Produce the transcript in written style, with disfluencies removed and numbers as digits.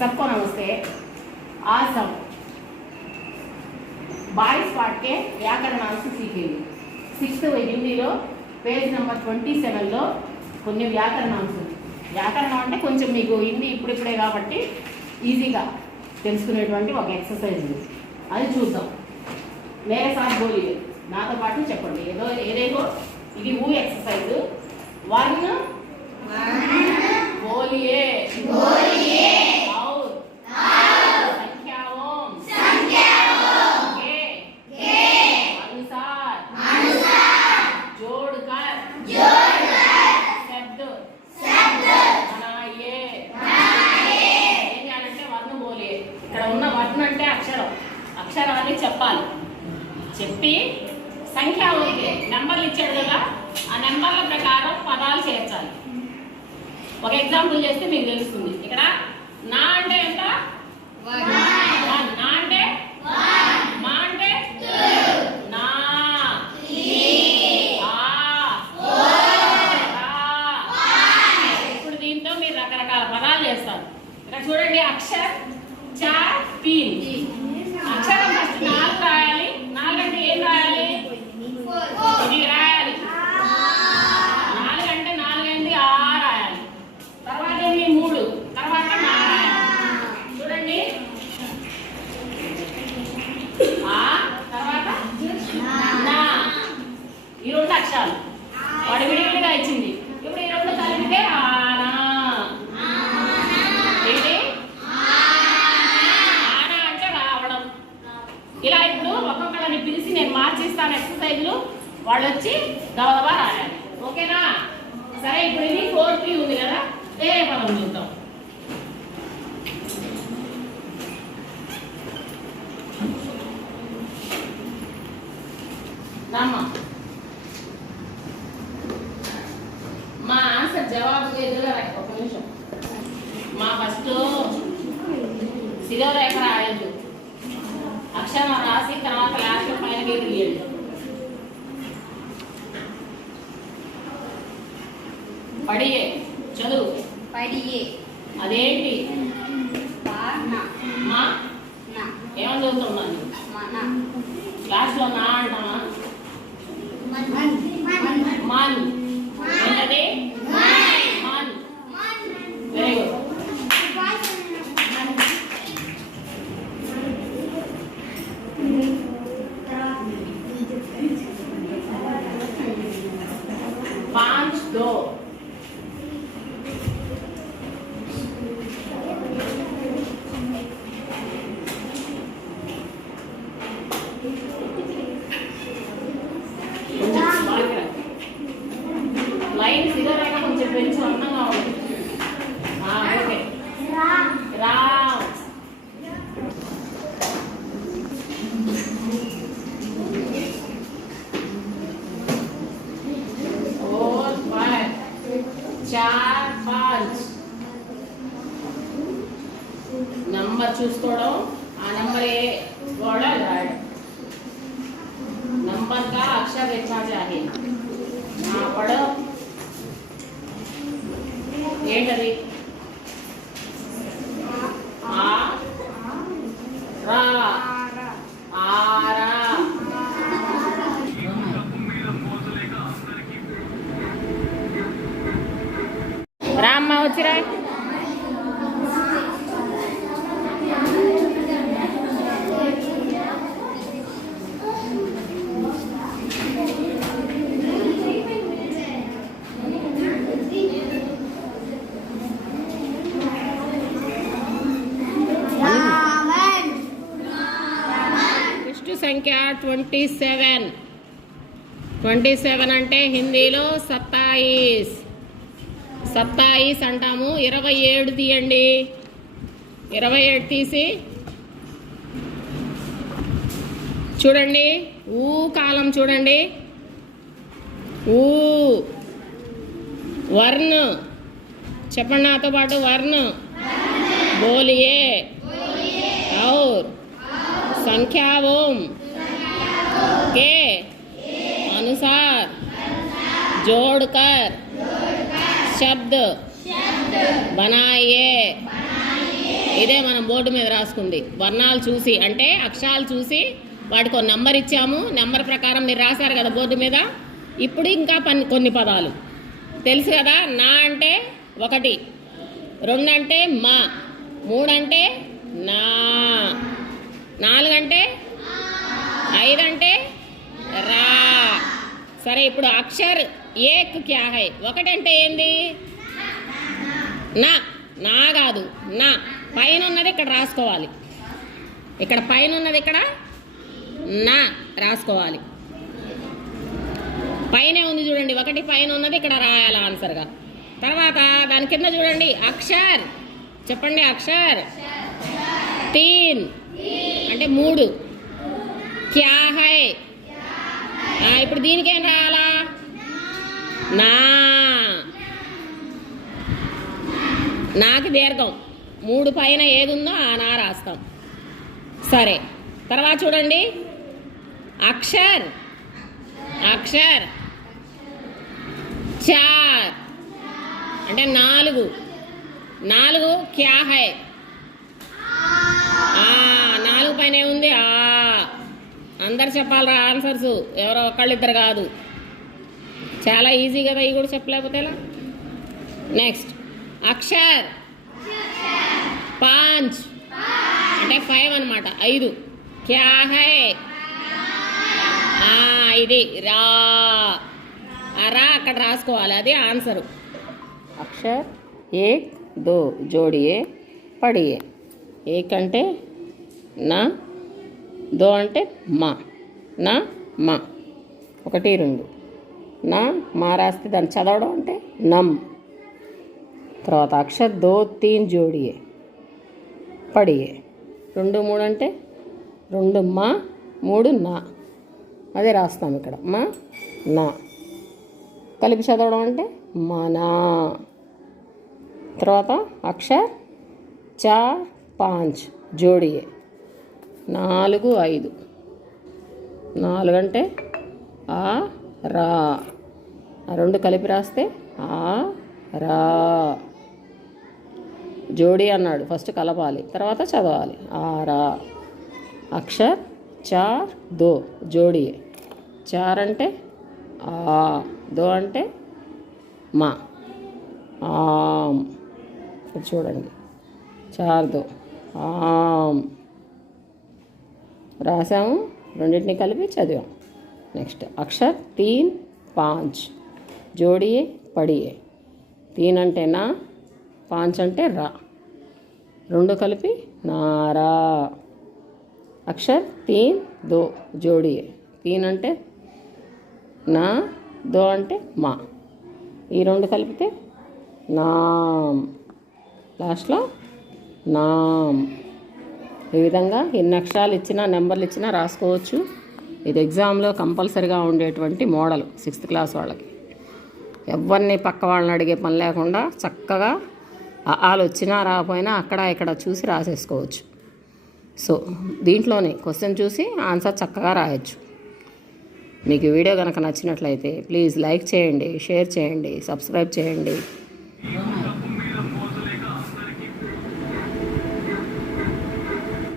सबको नमस्ते। आज हम 22 पाठ के व्याकरणांश सीखेंगे। 6th हिंदीలో పేజ్ నెంబర్ 27లో కొన్ని వ్యాకరణాంశాలు. వ్యాకరణం అంటే కొంచెం మీకు హిందీ ఇప్పుడిప్పుడే కాబట్టి ఈజీగా తెలుసుకునేటువంటి ఒక ఎక్సర్సైజ్ ఇది. అది చూద్దాం. మేరే సాత్ బోలియే, నాతో పాటు చెప్పండి. ఏదేదో ఇది ఊ ఎక్సర్సైజ్. వర్ణ बोलिए बोलिए और संख्याओं के अनुसार जोड़कर शब्द बनाइए. ఏం చేయాలంటే వర్ణ బోలియే. ఇక్కడ ఉన్న వర్ణ అంటే అక్షరాన్ని చెప్పాలి. చెప్పి సంఖ్యాఓంకే నెంబర్లు ఇచ్చాడు కదా, ఆ నెంబర్ల ప్రకారం పదాలు చేర్చాలి. ఒక ఎగ్జాంపుల్ చేస్తే మీకు తెలుస్తుంది. ఇక్కడ నా అంటే ఎంత? నా అంటే మా అంటే నా ఇప్పుడు దీంతో మీరు రకరకాల పదాలు చేస్తారు. ఇక్కడ చూడండి, అక్షర్ చా పీన్. అక్షరం ఫస్ట్ 4 రాయాలి. 4 అంటే ఏం రాయాలి? ఇది రాయాలి. 4 అంటే 4 ఏంటి? ఆ రాయాలి. తర్వాత ఏంటి? 3. తర్వాత నా రాయాలి. చూడండి, ఆ తర్వాత నా. ఈ 2 అక్షరాలు వాడు విడివిడిగా ఇచ్చింది. ఇప్పుడు ఈ 2 కలిపితే ఆనా. ఏంటి? ఆనా అంటే రావడం. ఇలా ఇప్పుడు ఒక్కొక్కరిని పిలిచి నేను మార్చిస్తాను ఎక్సర్సైజ్లు. వాళ్ళు వచ్చి దవదబా రాయాలి. ఓకేనా? సరే, ఇప్పుడు ఇది 4P ఉంది కదా, వేరే పదం చూద్దాం. మా ఆన్సర్ జవాబు ఎదురుగా ఒక నిమిషం. మా ఫస్ట్ శిరోరేఖ రాయద్దు, అక్షరం రాసి తర్వాత లాస్ట్ పైన గీయండి. పడియే చదువు. పడియే అదేంటి? మా ఏమని చదువుతున్నాను? క్లాస్లో నా అంటామా? మన్. ఏంటది? మన్. Very good. पांच दो. లైన్ సిగరేట్ కొంచెం పెంచు, అందంగా ఉంది. ఓకే. రామ్. और 5 4 5 నంబర్ చూసుకోవడం, ఆ నంబర్ ఏ వాడా రాయడం. नंबर का अक्षर लिखना चाहिए. पढ़ो. ఏంటది? ఆ రా ఆరా. రామ్మ వచ్చిరా. సంఖ్య 27. 27 అంటే హిందీలో 27. 27 అంటాము. 27 తీయండి. 27 తీసి చూడండి, ఊ కాలం చూడండి. ఊ వర్ణ. చెప్పండి నాతో పాటు, వర్ణ బోలియే और संख्याओं के अनुसार जोड़कर शब्द बनाइए. ఇదే మనం బోర్డు మీద రాసుకుంది. వర్ణాలు చూసి అంటే అక్షరాలు చూసి వాటికి ఒక నెంబర్ ఇచ్చాము. నెంబర్ ప్రకారం మీరు రాశారు కదా బోర్డు మీద. ఇప్పుడు ఇంకా కొన్ని పదాలు తెలుసు కదా. నా అంటే 1, 2 అంటే మా, 3 అంటే నా, 4 అంటే 5 అంటే రా. సరే ఇప్పుడు అక్షర్ ఏక్ క్యా హై? 1 అంటే ఏంది? నా. నా కాదు నా. పైన ఉన్నది ఇక్కడ రాసుకోవాలి. ఇక్కడ పైన ఉన్నది ఇక్కడ నా రాసుకోవాలి. పైనే ఉంది చూడండి 1 పైన ఉన్నది ఇక్కడ రాయాలి ఆన్సర్గా. తర్వాత దాని కింద చూడండి అక్షర్. చెప్పండి అక్షర్. 3 అంటే 3. క్యా హై? ఇప్పుడు దీనికి ఏం రాయాలా? నా. నాకి దీర్ఘం 3 పైన ఏది ఉందో ఆ నా రాస్తాం. సరే తర్వాత చూడండి అక్షర్. అక్షర్ 4 అంటే 4. 4 క్యా హై? 4 పైన ఏముంది? అందరు చెప్పాలరా ఆన్సర్స్, ఎవరో ఒకళ్ళిద్దరు కాదు. చాలా ఈజీ కదా, ఇవి కూడా చెప్పలేకపోతే ఎలా? నెక్స్ట్ అక్షర్ 5 అంటే 5 అనమాట. 5 క్యా హై? ఇది రా. రా అక్కడ రాసుకోవాలి, అది ఆన్సరు. అక్షర్ 1, 2 జోడియే పడియే. 1 అంటే నా, 2 అంటే మా. నా మా. 1, 2 నా మా రాస్తే దాన్ని చదవడం అంటే నమ్. తర్వాత అక్షర్ 2, 3 జోడియే పడియే. 2, 3 అంటే 2 మా, 3 నా. అదే రాస్తాం ఇక్కడ మా నా. కలిపి చదవడం అంటే మనా. తర్వాత అక్షర్ 4, 5 జోడియే 4, 5. 4 అంటే ఆ రా. 2 కలిపి రాస్తే ఆ రా. జోడి అన్నాడు, ఫస్ట్ కలపాలి తర్వాత చదవాలి. ఆ రా. అక్షర్ 4, 2 జోడియే. 4 అంటే ఆ, 2 అంటే మా. ఆమ్. చూడండి 4, 2 ఆమ్ రాసాము. రెండింటిని కలిపి చదివాం. నెక్స్ట్ అక్షర్ 3, 5 జోడియే పడియే. 3 అంటే నా, 5 అంటే రా. 2 కలిపి నారా. అక్షర్ 3, 2 జోడియే. 3 అంటే నా, 2 అంటే మా. ఈ 2 కలిపితే నామ్. లాస్ట్లో నామ్. ఈ విధంగా ఎన్ని అక్షరాలు ఇచ్చినా నెంబర్లు ఇచ్చినా రాసుకోవచ్చు. ఇది ఎగ్జామ్లో కంపల్సరీగా ఉండేటువంటి మోడల్ 6th క్లాస్ వాళ్ళకి. ఎవరిని పక్క వాళ్ళని అడిగే పని లేకుండా చక్కగా ఆలు వచ్చినా రాకపోయినా అక్కడ ఇక్కడ చూసి రాసేసుకోవచ్చు. సో దీంట్లోనే క్వశ్చన్ చూసి ఆన్సర్ చక్కగా రాయొచ్చు. మీకు వీడియో కనుక నచ్చినట్లయితే ప్లీజ్ లైక్ చేయండి, షేర్ చేయండి, సబ్స్క్రైబ్ చేయండి.